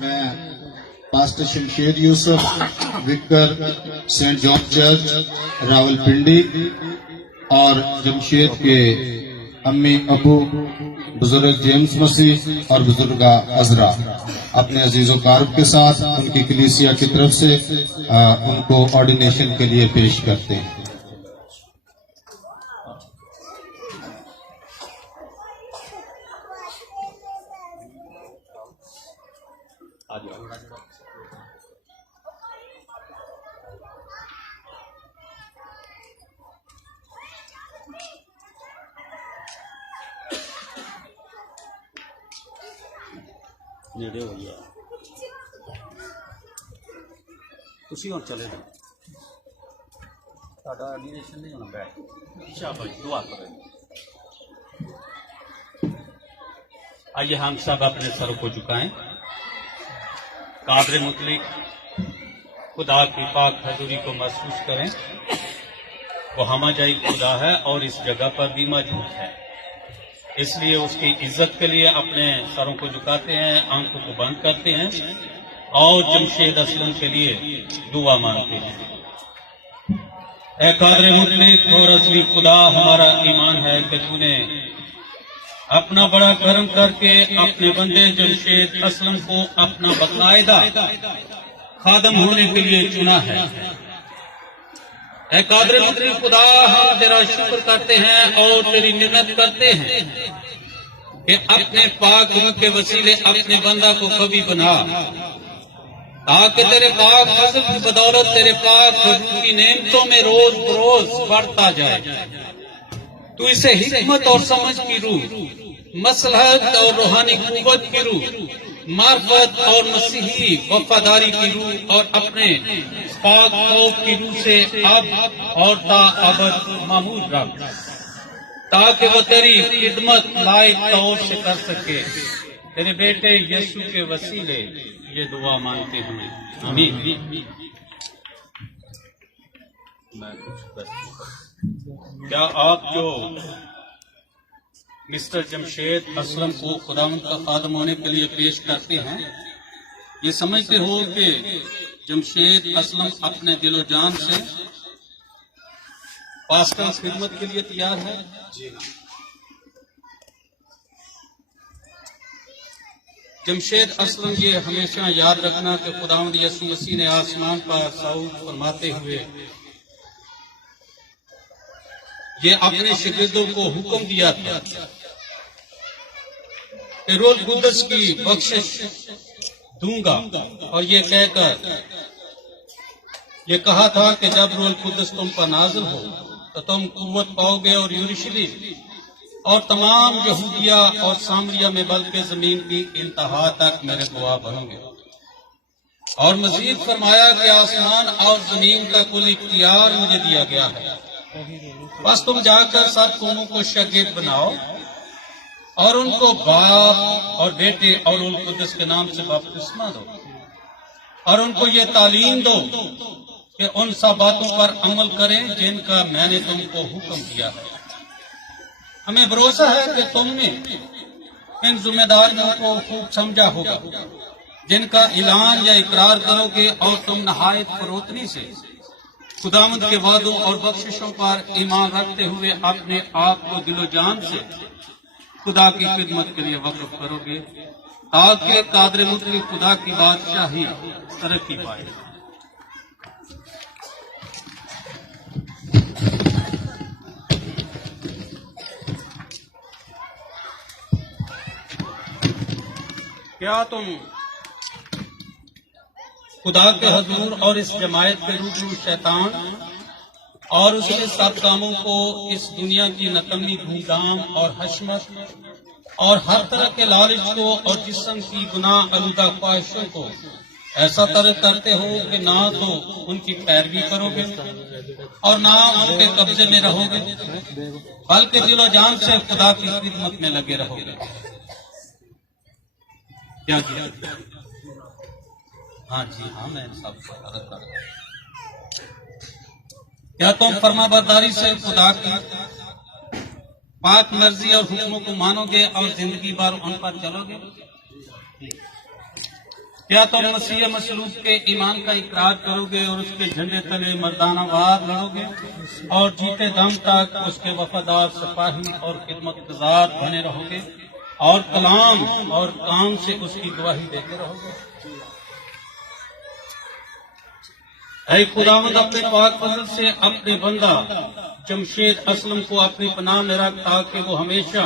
میں پاسٹر شمشیر یوسف وکر سینٹ جان چرچ راول پنڈی اور جمشید کے امی ابو بزرگ جیمز مسیح اور بزرگہ عذرا اپنے عزیز و قارب کے ساتھ ان کی کلیسیا کی طرف سے ان کو آرڈینیشن کے لیے پیش کرتے ہیں. نیڑے ہو گیا تسی اور چلے جاؤ ساڈا آرڈینیشن نہیں ہونا بیٹھ شاباش دعا کریں. آئیے ہم سب اپنے سروں کو جھکائیں. قادر مطلق خدا کی پاک حضوری کو محسوس کریں. وہ ہمہ جائی خدا ہے اور اس جگہ پر بھی موجود ہے، اس لیے اس کی عزت کے لیے اپنے سروں کو جھکاتے ہیں، آنکھوں کو بند کرتے ہیں اور جمشید اسلم کے لیے دعا مانگتے ہیں. اے قادر مطلق اور اصلی خدا، ہمارا ایمان ہے کہ تو نے اپنا بڑا کرم کر کے اپنے بندے جمشید اسلم کو اپنا باقاعدہ خادم ہونے کے لیے چنا ہے. اے قادر مطلق خدا، ہم تیرا شکر کرتے ہیں اور تیری منت کرتے ہیں کہ اپنے پاک روح کے وسیلے اپنے بندہ کو کبھی بنا، تاکہ تیرے پاک فضل کی بدولت تیرے پاک روح کی نعمتوں میں روز بروز بڑھتا جائے. تو اسے حکمت اور سمجھ کی روح، مصلحت اور روحانی قوت کی روح، معرفت اور مسیحی وفاداری کی روح اور اپنے پاک خوف کی روح سے اب اور تا ابد محمود رکھ، تاکہ وہ تیری خدمت لائق طور سے کر سکے. تیرے بیٹے یسوع کے وسیلے یہ دعا مانگتے ہیں، آمین. کیا آپ جو مسٹر جمشید اسلم کو خداوند کا خادم ہونے کے لیے پیش کرتے ہیں، یہ سمجھتے ہو کہ جمشید اسلم اپنے دل و جان سے پاسٹر خدمت کے لیے تیار ہے؟ جمشید اسلم، یہ ہمیشہ یاد رکھنا کہ خداوند یسوع مسیح نے آسمان پر صعود فرماتے ہوئے یہ اپنے شاگردوں کو حکم دیا تھا کہ روح القدس کی بخشش دوں گا، اور یہ کہہ کر یہ کہا تھا کہ جب روح القدس تم پر نازل ہو تو تم قوت پاؤ گے اور یروشلم اور تمام یہودیہ اور سامریہ میں بلکہ زمین کی انتہا تک میرے گواہ بنو گے. اور مزید فرمایا کہ آسمان اور زمین کا کل اختیار مجھے دیا گیا ہے، بس تم جا کر سب قوموں کو شاگرد بناؤ اور ان کو باپ اور بیٹے اور روح القدس کے نام سے بپتسمہ دو، اور ان کو یہ تعلیم دو کہ ان سب باتوں پر عمل کریں جن کا میں نے تم کو حکم دیا ہے. ہمیں بھروسہ ہے کہ تم نے ان ذمہ داریوں کو خوب سمجھا ہوگا جن کا اعلان یا اقرار کرو گے، اور تم نہایت فروتنی سے خداوند کے وعدوں اور بخششوں پر ایمان رکھتے ہوئے اپنے آپ کو دل و جان سے خدا کی خدمت کے لیے وقف کرو گے، تاکہ قادر مطلق خدا کی بادشاہی ترقی پائے. کیا تم خدا کے حضور اور اس جماعت کے روبرو شیطان اور اس کے سب کاموں کو، اس دنیا کی نکمی دھوم دھام اور حشمت اور ہر طرح کے لالچ کو اور جسم کی گناہ آلودہ خواہشوں کو ایسا ترک کرتے ہو کہ نہ تو ان کی پیروی کرو گے اور نہ ان کے قبضے میں رہو گے، بلکہ دل و جان سے خدا کی خدمت میں لگے رہو گے. کیا ہاں جی ہاں، میں سب کو عرض کرتا ہوں، کیا تم فرما برداری سے خدا کی پاک مرضی اور حکموں کو مانو گے اور زندگی بھر ان پر چلو گے؟ کیا تم مسیح مصلوب کے ایمان کا اقرار کرو گے اور اس کے جھنڈے تلے مردانہ وار لڑو گے اور جیتے دم تک اس کے وفادار سپاہی اور خدمت گزار بنے رہو گے اور کلام اور کام سے اس کی گواہی دیتے رہو گے؟ اے خداوند اپنے پاک فضل سے اپنے بندہ جمشید اسلم کو اپنی پناہ میں رکھ تاکہ وہ ہمیشہ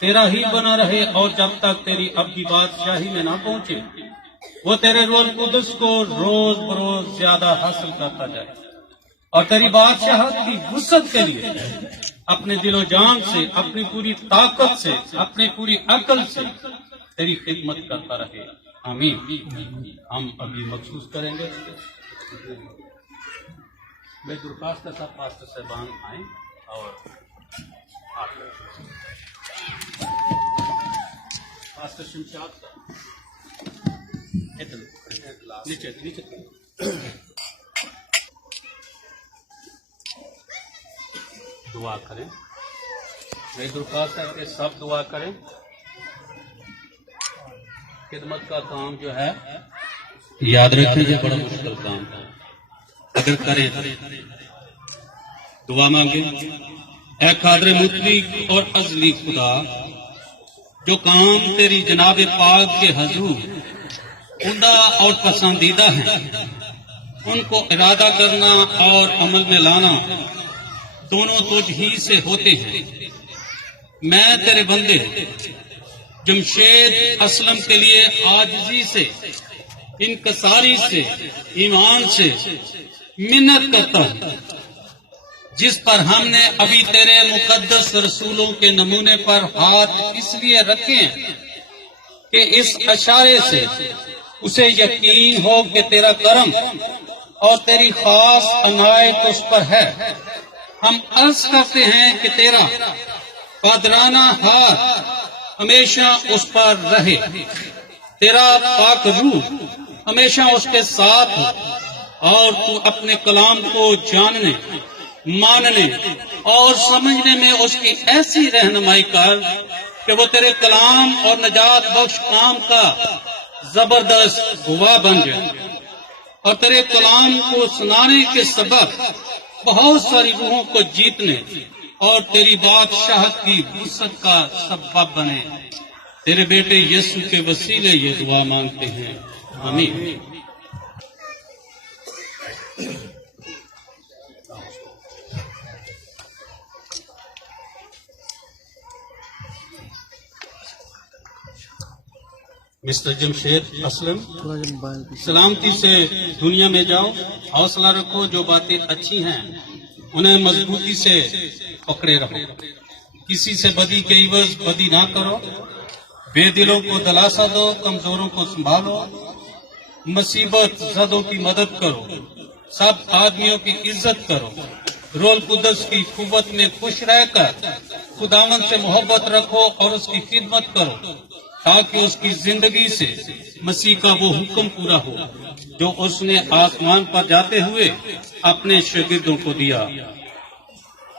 تیرا ہی بنا رہے اور جب تک تیری ابدی بادشاہی میں نہ پہنچے وہ تیرے روح القدس کو روز بروز زیادہ حاصل کرتا جائے اور تیری بادشاہت کی وسعت کے لیے اپنے دل و جان سے، اپنی پوری طاقت سے، اپنی پوری عقل سے تیری خدمت کرتا رہے۔ آمین۔ ہم ابھی مخصوص کریں گے، میں درخواست کا ساتھ پاسٹر صاحبان آئیں اور پاسٹر شمشاد صاحب نیچے دعا کریں۔ میں درخواست ہے کہ سب دعا کریں۔ خدمت کا کام جو ہے یاد رکھیں یہ بڑا مشکل کام ہے، اگر کریں دعا مانگیں۔ اے قادر مطلق اور ازلی خدا، جو کام تیری جناب پاک کے حضور عمدہ اور پسندیدہ ہیں، ان کو ارادہ کرنا اور عمل میں لانا دونوں تجھ ہی سے ہوتے ہیں۔ میں تیرے بندے جمشید اسلم کے لیے عاجزی سے، انکساری سے، ایمان سے منت کرتا ہوں، جس پر ہم نے ابھی تیرے مقدس رسولوں کے نمونے پر ہاتھ اس لیے رکھے ہیں کہ اس اشارے سے اسے یقین ہو کہ تیرا کرم اور تیری خاص عنایت اس پر ہے۔ ہم عرض کرتے ہیں کہ تیرا قادرانہ ہاتھ ہمیشہ اس پر رہے، تیرا پاک روح ہمیشہ اس کے ساتھ ہو، اور تو اپنے کلام کو جاننے، ماننے اور سمجھنے میں اس کی ایسی رہنمائی کر کہ وہ تیرے کلام اور نجات بخش کام کا زبردست گواہ بن جائے، اور تیرے کلام کو سنانے کے سبب بہت ساری روحوں کو جیتنے اور تیری بادشاہت کی وسعت کا سبب بنے۔ تیرے بیٹے یسوع کے وسیلے یہ دعا مانگتے ہیں، آمین۔ مسٹر جمشید اسلم، سلامتی سے دنیا میں جاؤ، حوصلہ رکھو، جو باتیں اچھی ہیں انہیں مضبوطی سے پکڑے رہو، کسی سے بدی کے عوض بدی نہ کرو، بے دلوں کو دلاسا دو، کمزوروں کو سنبھالو، مصیبت زدوں کی مدد کرو، سب آدمیوں کی عزت کرو، روح القدس کی قوت میں خوش رہ کر خداوند سے محبت رکھو اور اس کی خدمت کرو، تاکہ اس کی زندگی سے مسیح کا وہ حکم پورا ہو جو اس نے آسمان پر جاتے ہوئے اپنے شاگردوں کو دیا۔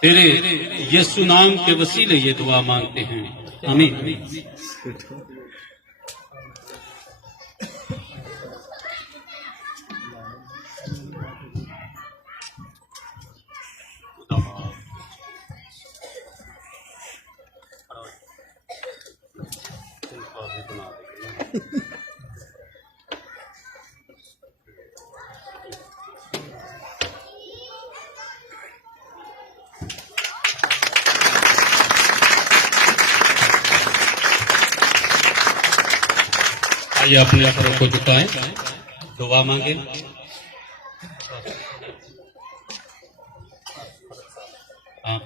تیرے یسوع نام کے وسیلے یہ دعا مانگتے ہیں، آمین۔ آئیے اپنے سروں کو جھکائیں، دعا مانگیں۔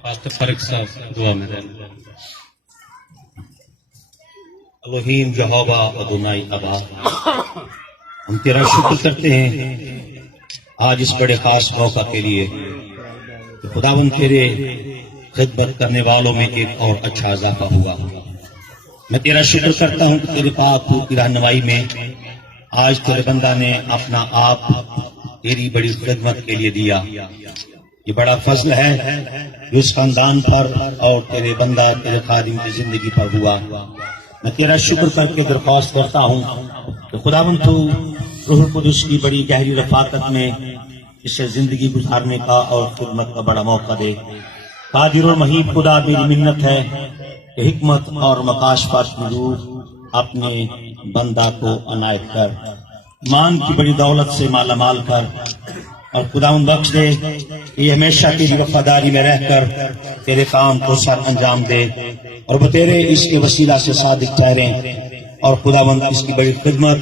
پاسٹر فرق صاحب دعا میں رہنا۔ الوہیم یہوہ ادونائی ابا، ہم تیرا شکر کرتے ہیں آج اس بڑے خاص موقع کے لیے کہ خداوند تیرے خدمت کرنے والوں میں ایک اور اچھا اضافہ ہوا۔ میں تیرا شکر کرتا ہوں کہ تیرے پاک روح کی رہنمائی میں آج تیرے بندہ نے اپنا آپ تیری بڑی خدمت کے لیے دیا۔ یہ بڑا فضل ہے جو اس خاندان پر اور تیرے بندہ تیرے خادم کی زندگی پر ہوا۔ میں تیرا شکر کر کے درخواست کرتا ہوں کہ تو خداوند تو روح القدس کی بڑی گہری رفاقت میں اسے زندگی گزارنے کا اور خدمت کا بڑا موقع دے۔ قادر اور محیط خدا، میری منت ہے کہ حکمت اور مکاشفت کی روح اپنے بندہ کو عنایت کر، ایمان کی بڑی دولت سے مالا مال کر، اور خداوند بخش دے کہ یہ ہمیشہ تیری وفاداری میں رہ کر تیرے کام کو سر انجام دے، اور وہ تیرے اس کے وسیلہ سے صادق ٹھہریں، اور خداوند اس کی بڑی خدمت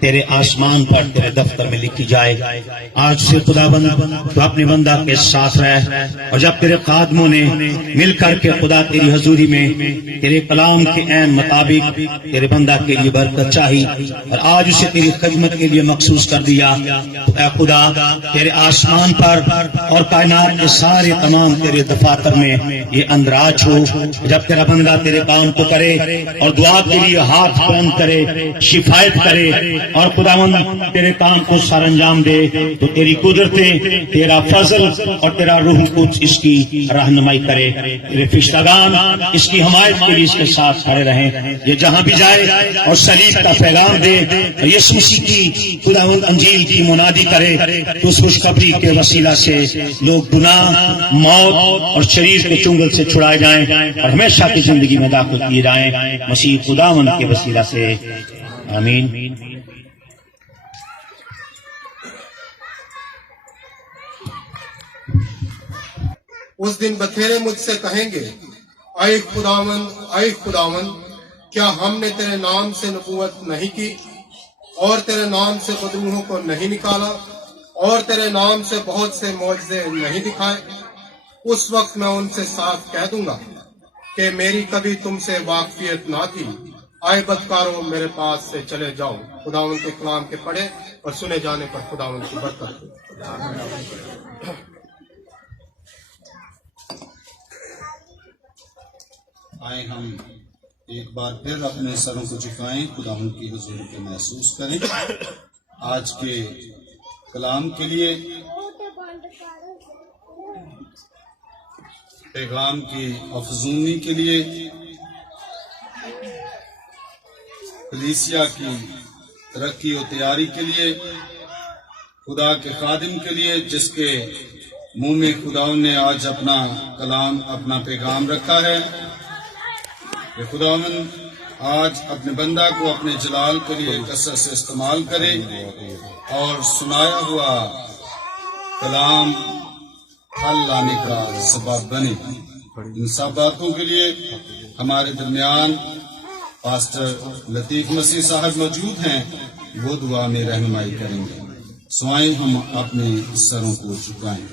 تیرے آسمان پر تیرے دفتر میں لکھی جائے۔ آج سے خداوند تو اپنے بندہ کے ساتھ رہ، اور جب تیرے خادموں نے مل کر کے خدا تیری حضوری میں تیرے کلام کے عین مطابق تیرے بندہ کے لیے برکت چاہی اور آج اسے تیری خدمت کے لیے مخصوص کر دیا، تو اے خدا تیرے آسمان پر اور کائنات کے سارے تمام تیرے دفاتر میں یہ اندراج ہو، جب تیرا بندہ تیرے کام کو کرے اور دعا کے لیے ہاتھ بلند کرے، شفایت کرے، اور خداوند تیرے کام کو سر انجام دے، تو تیری قدرتیں، تیرا فضل اور تیرا روح القدس اس کی رہنمائی کرے۔ تیرے فرشتگان اس کی حمایت کے لیے اس کے ساتھ کھڑے رہیں، یہ جہاں بھی جائے اور صلیب کا پیغام دے اور یسوع مسیح کی خداوند انجیل کی منادی کرے، تو اس خوشخبری کے وسیلہ سے لوگ گناہ، موت اور شریر کے چنگل سے چھڑائے جائیں اور ہمیشہ کی زندگی میں داخل کیے جائیں، مسیح خداوند کے وسیلہ سے آمین۔ اس دن بتھیرے مجھ سے کہیں گے، اے خداوند، اے خداوند، کیا ہم نے تیرے نام سے نبوت نہیں کی اور تیرے نام سے بدروحوں کو نہیں نکالا اور تیرے نام سے بہت سے معجزے نہیں دکھائے؟ اس وقت میں ان سے صاف کہہ دوں گا کہ میری کبھی تم سے واقفیت نہ تھی، آئے بدکاروں میرے پاس سے چلے جاؤ۔ خداوند کے کلام کے پڑھے اور سنے جانے پر خداوند کی برکت ہو۔ آئے ہم ایک بار پھر اپنے سروں کو جھکائیں، خداوند کی حضور کو محسوس کریں۔ آج کے کلام کے لیے، پیغام کی افزونی کے لیے، کلیسیا کی ترقی و تیاری کے لیے، خدا کے خادم کے لیے جس کے منہ میں خداوند نے آج اپنا کلام، اپنا پیغام رکھا ہے، کہ خداوند آج اپنے بندہ کو اپنے جلال کے لیے کثرت سے استعمال کرے اور سنایا ہوا کلام پھل لانے کا سبب بنے۔ ان سب باتوں کے لیے ہمارے درمیان پاسٹر لطیف مسیح صاحب موجود ہیں، وہ دعا میں رہنمائی کریں گے۔ سوائیں ہم اپنے سروں کو جھکائیں۔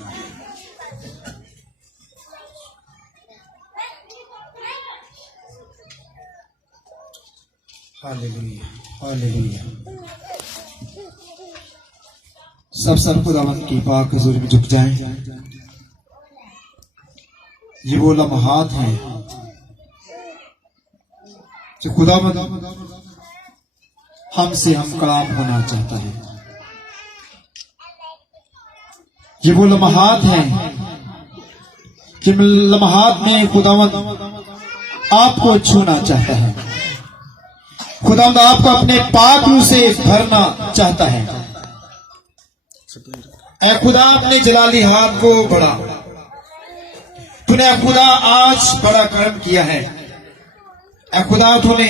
ہاللیلویا، ہاللیلویا۔ سب سر خداوند کی پاک حضور میں جھک جائیں۔ یہ وہ لمحات ہیں کہ خداوند ہم سے ہم کلام ہونا چاہتا ہے۔ یہ وہ لمحات ہیں کہ لمحات میں خداوند آپ کو چھونا چاہتا ہے، خداوند آپ کو اپنے پاک روح سے بھرنا چاہتا ہے۔ اے خدا اپنے جلالی ہاتھ کو بڑھا، تو نے اے خدا آج بڑا کرم کیا ہے۔ اے خدا تو نے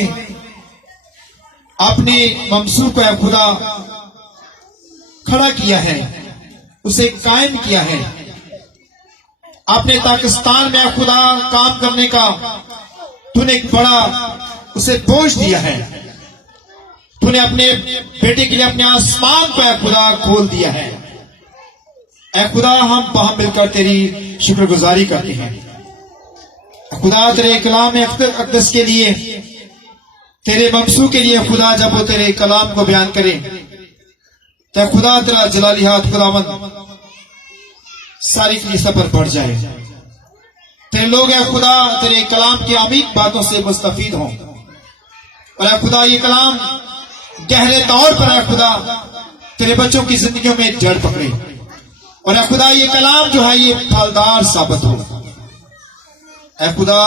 اپنے ممسوح کو اے خدا کھڑا کیا ہے، اسے قائم کیا ہے۔ اپنے پاکستان میں اے خدا کام کرنے کا تو نے ایک بڑا اسے بوجھ دیا ہے۔ تو نے اپنے بیٹے کے لیے اپنے آسمان کو اے خدا کھول دیا ہے۔ اے خدا ہم وہاں مل کر تیری شکر گزاری کرتے ہیں۔ اے خدا تیرے کلام اقدس کے لیے، تیرے ممسوح کے لیے خدا جب وہ تیرے کلام کو بیان کرے تو خدا تیرا جلالی ہاتھ خداوند ساری کلیسا پر بڑھ جائے، تیرے لوگ اے خدا تیرے کلام کی عمیق باتوں سے مستفید ہوں، اور اے خدا یہ کلام گہرے طور پر اے خدا تیرے بچوں کی زندگیوں میں جڑ پکڑے، اور اے خدا یہ کلام جو ہے یہ پھلدار ثابت ہو۔ اے خدا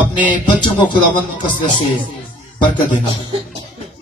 اپنے بچوں کو خداوند کثرت سے برکت دینا،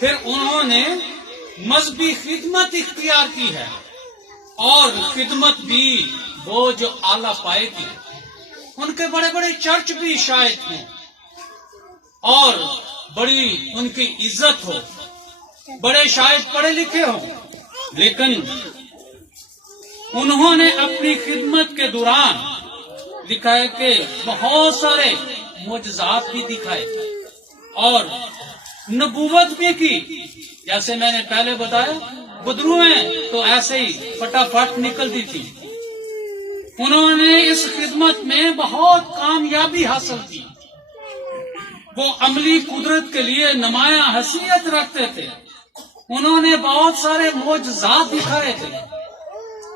پھر انہوں نے مذہبی خدمت اختیار کی ہے، اور خدمت بھی وہ جو اعلیٰ پائے کی، ان کے بڑے بڑے چرچ بھی شاید ہوں اور بڑی ان کی عزت ہو، بڑے شاید پڑھے لکھے ہوں، لیکن انہوں نے اپنی خدمت کے دوران لکھا ہے کہ بہت سارے معجزات بھی دکھائے اور نبوت بھی کی. جیسے میں نے پہلے بتایا، بدروہیں تو ایسے ہی فٹافٹ نکلتی تھی. انہوں نے اس خدمت میں بہت کامیابی حاصل کی. وہ عملی قدرت کے لیے نمایاں حیثیت رکھتے تھے. انہوں نے بہت سارے معجزات دکھائے تھے.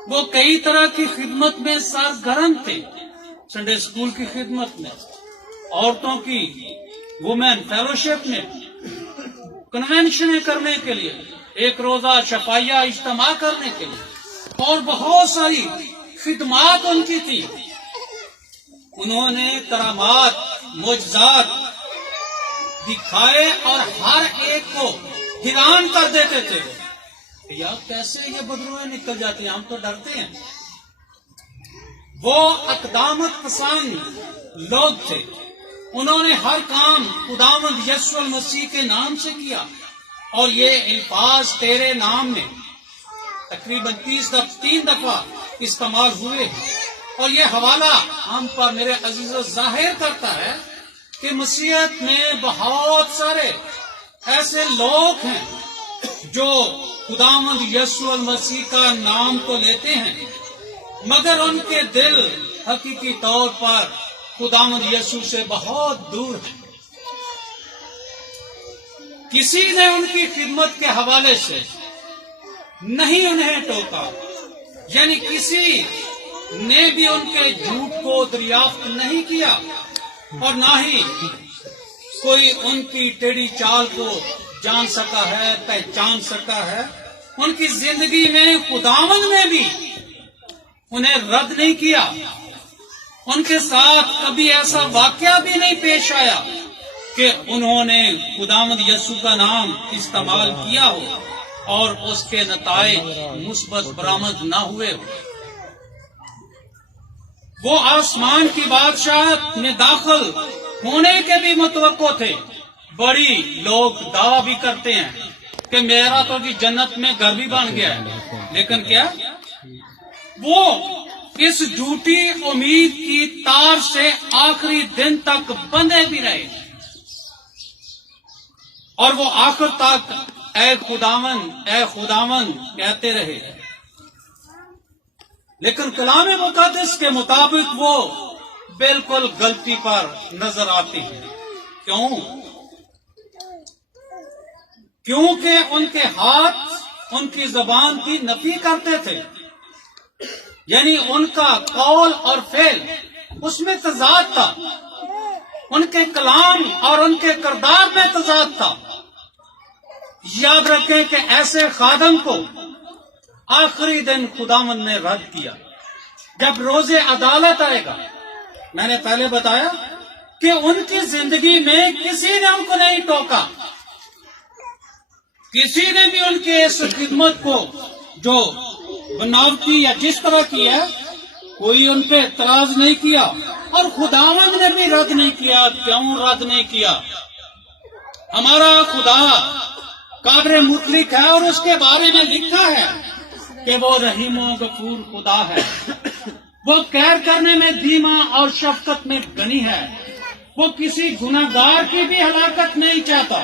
وہ کئی طرح کی خدمت میں سرگرم تھے. سنڈے اسکول کی خدمت میں، عورتوں کی وومن فیلوشپ میں، کنونشنیں کرنے کے لیے، ایک روزہ شفائیہ اجتماع کرنے کے لیے، اور بہت ساری خدمات ان کی تھی. انہوں نے کرامات، معجزات دکھائے اور ہر ایک کو حیران کر دیتے تھے. یار کیسے یہ بدروہیں نکل جاتی ہیں، ہم تو ڈرتے ہیں. وہ اقدامت پسند لوگ تھے. انہوں نے ہر کام خداوند یسوع المسیح کے نام سے کیا، اور یہ الفاظ تیرے نام میں تقریباً 3 دفعہ استعمال ہوئے ہیں. اور یہ حوالہ ہم پر میرے عزیزو ظاہر کرتا ہے کہ مسیحیت میں بہت سارے ایسے لوگ ہیں جو خداوند یسوع المسیح کا نام تو لیتے ہیں، مگر ان کے دل حقیقی طور پر خداوند یسوع سے بہت دور ہے. کسی نے ان کی خدمت کے حوالے سے نہیں انہیں ٹوکا، یعنی کسی نے بھی ان کے جھوٹ کو دریافت نہیں کیا، اور نہ ہی کوئی ان کی ٹیڑھی چال کو جان سکا ہے، پہچان سکا ہے. ان کی زندگی میں خداوند نے بھی انہیں رد نہیں کیا. ان کے ساتھ کبھی ایسا واقعہ بھی نہیں پیش آیا کہ انہوں نے خداوند یسوع کا نام استعمال کیا ہو اور اس کے نتائج مثبت برآمد نہ ہوئے ہو. وہ آسمان کی بادشاہت میں داخل ہونے کے بھی متوقع تھے. بڑی لوگ دعویٰ بھی کرتے ہیں کہ میرا تو جی جنت میں گھر بھی بن گیا ہے، لیکن کیا وہ اس جھوٹی امید کی تار سے آخری دن تک بندھے بھی رہے، اور وہ آخر تک اے خداوند کہتے رہے. لیکن کلام مقدس کے مطابق وہ بالکل غلطی پر نظر آتی ہے. کیوں؟ کیونکہ ان کے ہاتھ ان کی زبان کی نفی کرتے تھے، یعنی ان کا قول اور فعل اس میں تضاد تھا. ان کے کلام اور ان کے کردار میں تضاد تھا. یاد رکھیں کہ ایسے خادم کو آخری دن خداوند نے رد کیا. جب روز عدالت آئے گا، میں نے پہلے بتایا کہ ان کی زندگی میں کسی نے ان کو نہیں ٹوکا، کسی نے بھی ان کے اس خدمت کو جو بناوٹی یا جس طرح کی ہے کوئی ان پہ اعتراض نہیں کیا، اور خداوند نے بھی رد نہیں کیا. کیوں رد نہیں کیا؟ ہمارا خدا قادر مطلق ہے، اور اس کے بارے میں لکھا ہے کہ وہ رحیم و غفور خدا ہے. وہ کیر کرنے میں دھیما اور شفقت میں غنی ہے. وہ کسی گناہ گار کی بھی ہلاکت نہیں چاہتا،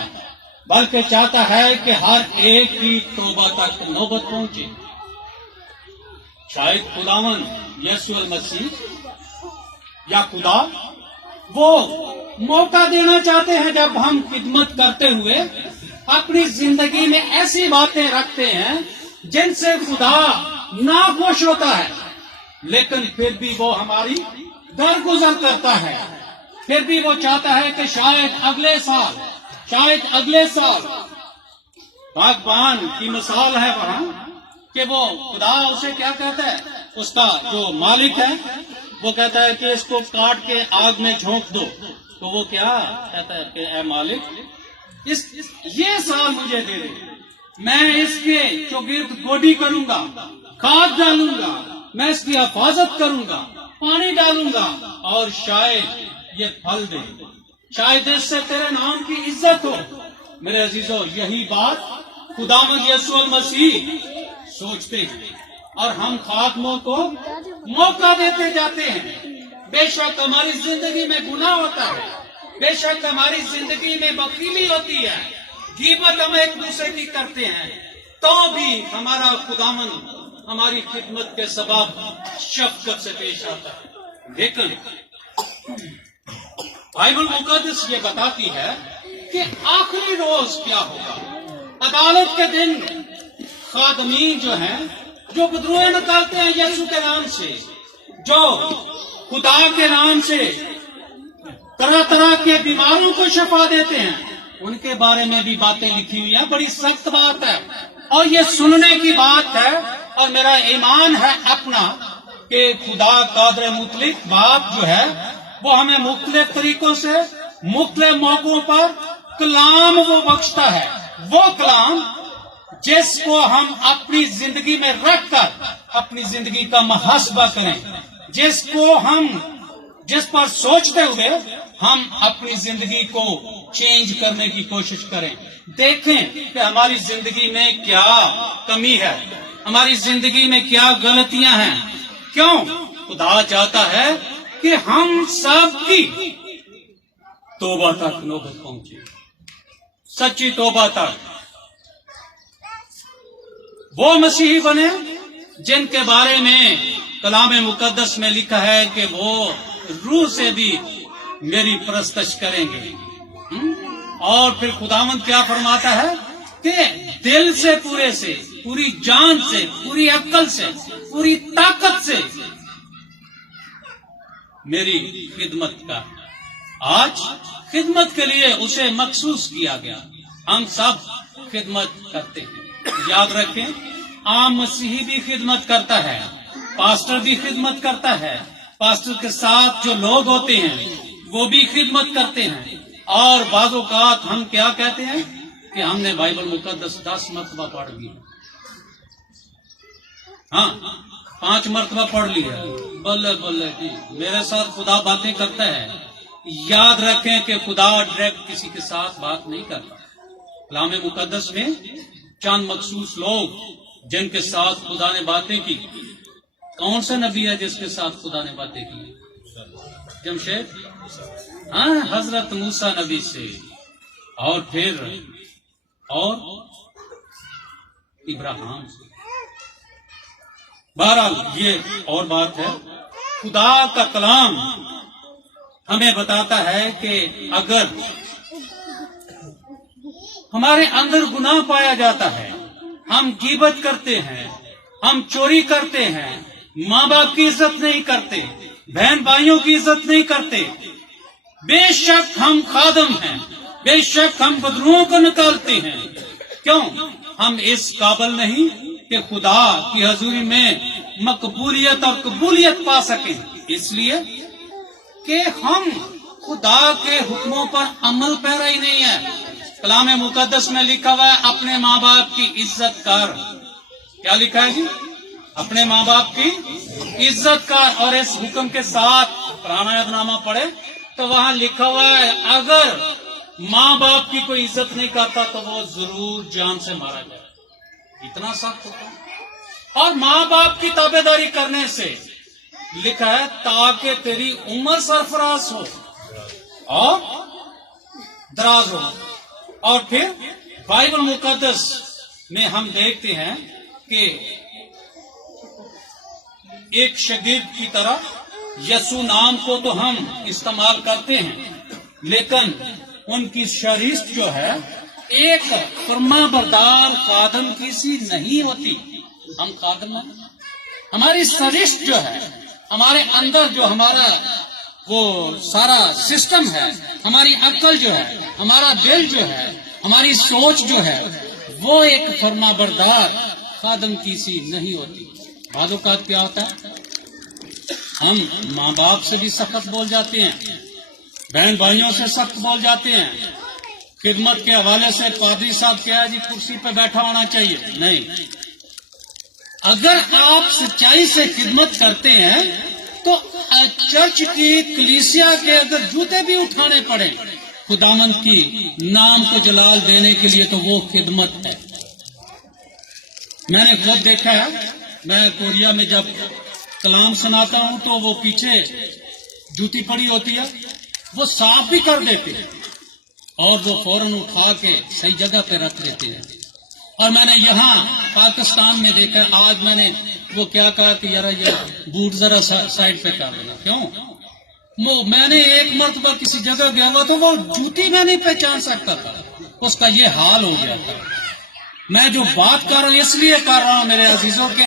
بلکہ چاہتا ہے کہ ہر ایک کی توبہ تک نوبت پہنچے. شاید خداوند یسوع المسیح یا خدا وہ موقع دینا چاہتے ہیں جب ہم خدمت کرتے ہوئے اپنی زندگی میں ایسی باتیں رکھتے ہیں جن سے خدا ناخوش ہوتا ہے، لیکن پھر بھی وہ ہماری درگزر کرتا ہے. پھر بھی وہ چاہتا ہے کہ شاید اگلے سال باغبان کی مثال ہے وہاں کہ وہ خدا اسے کیا کہتا ہے، اس کا جو مالک ہے وہ کہتا ہے کہ اس کو کاٹ کے آگ میں جھونک دو، تو وہ کیا کہتا ہے کہ اے مالک یہ سال مجھے دے دے، میں اس کے چوگرد گوڈی کروں گا، کھاد ڈالوں گا، میں اس کی حفاظت کروں گا، پانی ڈالوں گا، اور شاید یہ پھل دے، شاید اس سے تیرے نام کی عزت ہو۔ میرے عزیزو، یہی بات خداوند یسوع المسیح سوچتے ہیں، اور ہم خادموں کو موقع دیتے جاتے ہیں۔ بے شک ہماری زندگی میں گناہ ہوتا ہے، بے شک ہماری زندگی میں بخیلی ہوتی ہے، غیبت ہم ایک دوسرے کی کرتے ہیں، تو بھی ہمارا خداوند ہماری خدمت کے سبب شفقت سے پیش آتا ہے۔ لیکن بائبل مقدس یہ بتاتی ہے کہ آخری روز کیا ہوگا، عدالت کے دن خادمین جو ہیں، جو بدروہیں نکالتے ہیں یسوع کے نام سے، جو خدا کے نام سے طرح طرح کے بیماروں کو شفا دیتے ہیں، ان کے بارے میں بھی باتیں لکھی ہوئی ہیں۔ بڑی سخت بات ہے، اور یہ سننے کی بات ہے، اور میرا ایمان ہے اپنا کہ خدا قادر مطلق باپ جو ہے وہ ہمیں مختلف طریقوں سے مختلف موقعوں پر کلام وہ بخشتا ہے، وہ کلام جس کو ہم اپنی زندگی میں رکھ کر اپنی زندگی کا محاسبہ کریں، جس پر سوچتے ہوئے ہم اپنی زندگی کو چینج کرنے کی کوشش کریں، دیکھیں کہ ہماری زندگی میں کیا کمی ہے، ہماری زندگی میں کیا غلطیاں ہیں۔ کیوں؟ خدا چاہتا ہے کہ ہم سب کی توبہ تک نوبت پہنچے، سچی توبہ تک، وہ مسیحی بنے جن کے بارے میں کلام مقدس میں لکھا ہے کہ وہ روح سے بھی میری پرستش کریں گے۔ اور پھر خداوند کیا فرماتا ہے کہ دل سے، پورے سے، پوری جان سے، پوری عقل سے، پوری طاقت سے میری خدمت کا۔ آج خدمت کے لیے اسے مخصوص کیا گیا، ہم سب خدمت کرتے ہیں۔ یاد رکھیں، عام مسیحی بھی خدمت کرتا ہے، پاسٹر بھی خدمت کرتا ہے، پاسٹر کے ساتھ جو لوگ ہوتے ہیں وہ بھی خدمت کرتے ہیں۔ اور بعض اوقات ہم کیا کہتے ہیں کہ ہم نے بائبل مقدس 10 مرتبہ پڑھ لی، ہاں 5 مرتبہ پڑھ لی ہے، بلے بلے جی میرے ساتھ خدا باتیں کرتا ہے۔ یاد رکھیں کہ خدا ڈائریکٹ کسی کے ساتھ بات نہیں کرتا۔ کلام مقدس میں چند مخصوص لوگ جن کے ساتھ خدا نے باتیں کی۔ کون سا نبی ہے جس کے ساتھ خدا نے باتیں کی؟ جمشید، ہاں، حضرت موسیٰ نبی سے، اور پھر اور ابراہیم سے۔ بہرحال یہ اور بات ہے، خدا کا کلام ہمیں بتاتا ہے کہ اگر ہمارے اندر گناہ پایا جاتا ہے، ہم غیبت کرتے ہیں، ہم چوری کرتے ہیں، ماں باپ کی عزت نہیں کرتے، بہن بھائیوں کی عزت نہیں کرتے، بے شک ہم خادم ہیں، بے شک ہم بدروہوں کو نکالتے ہیں۔ کیوں؟ ہم اس قابل نہیں کہ خدا کی حضوری میں مقبولیت اور قبولیت پا سکیں، اس لیے کہ ہم خدا کے حکموں پر عمل پیرا ہی نہیں ہے۔ کلام مقدس میں لکھا ہوا ہے اپنے ماں باپ کی عزت کر۔ کیا لکھا ہے جی؟ اپنے ماں باپ کی عزت کر۔ اور اس حکم کے ساتھ پرانا عہد نامہ پڑھے تو وہاں لکھا ہوا ہے اگر ماں باپ کی کوئی عزت نہیں کرتا تو وہ ضرور جان سے مارا جائے۔ اتنا سخت ہوتا ہے۔ اور ماں باپ کی تابع داری کرنے سے لکھا ہے تاکہ تیری عمر سرفراز ہو اور دراز ہو۔ اور پھر بائبل مقدس میں ہم دیکھتے ہیں کہ ایک شاگرد کی طرح یسوع نام کو تو ہم استعمال کرتے ہیں، لیکن ان کی شریست جو ہے ایک فرما بردار خادم کی سی نہیں ہوتی۔ ہم خادم ہیں، ہماری سرشت جو ہے، ہمارے اندر جو ہمارا وہ سارا سسٹم ہے، ہماری عقل جو ہے، ہمارا دل جو ہے، ہماری سوچ جو ہے، وہ ایک فرما بردار خادم کی سی نہیں ہوتی۔ بعض اوقات کیا ہوتا ہے، ہم ماں باپ سے بھی سخت بول جاتے ہیں، بہن بھائیوں سے سخت بول جاتے ہیں، خدمت کے حوالے سے پادری صاحب کیا ہے جی کرسی پہ بیٹھا ہونا چاہیے، نہیں. اگر آپ سچائی سے خدمت کرتے ہیں تو چرچ کی کلیسیا کے اگر جوتے بھی اٹھانے پڑے خداوند کی نام کو جلال دینے کے لیے تو وہ خدمت ہے. میں نے خود دیکھا ہے، میں کوریا میں جب کلام سناتا ہوں تو وہ پیچھے جوتی پڑی ہوتی ہے، وہ صاف بھی کر دیتے ہیں اور وہ فوراً اٹھا کے صحیح جگہ پہ رکھ دیتے ہیں. اور میں نے یہاں پاکستان میں دیکھا، آج میں نے وہ کیا کہا کہ یار یہ بوٹ ذرا سائڈ پہ کر دینا. کیوں؟ میں نے ایک مرتبہ کسی جگہ گیا ہوا تو وہ جوتی میں نہیں پہچان سکتا تھا، اس کا یہ حال ہو گیا تھا. میں جو بات کر رہا ہوں اس لیے کر رہا ہوں میرے عزیزوں کے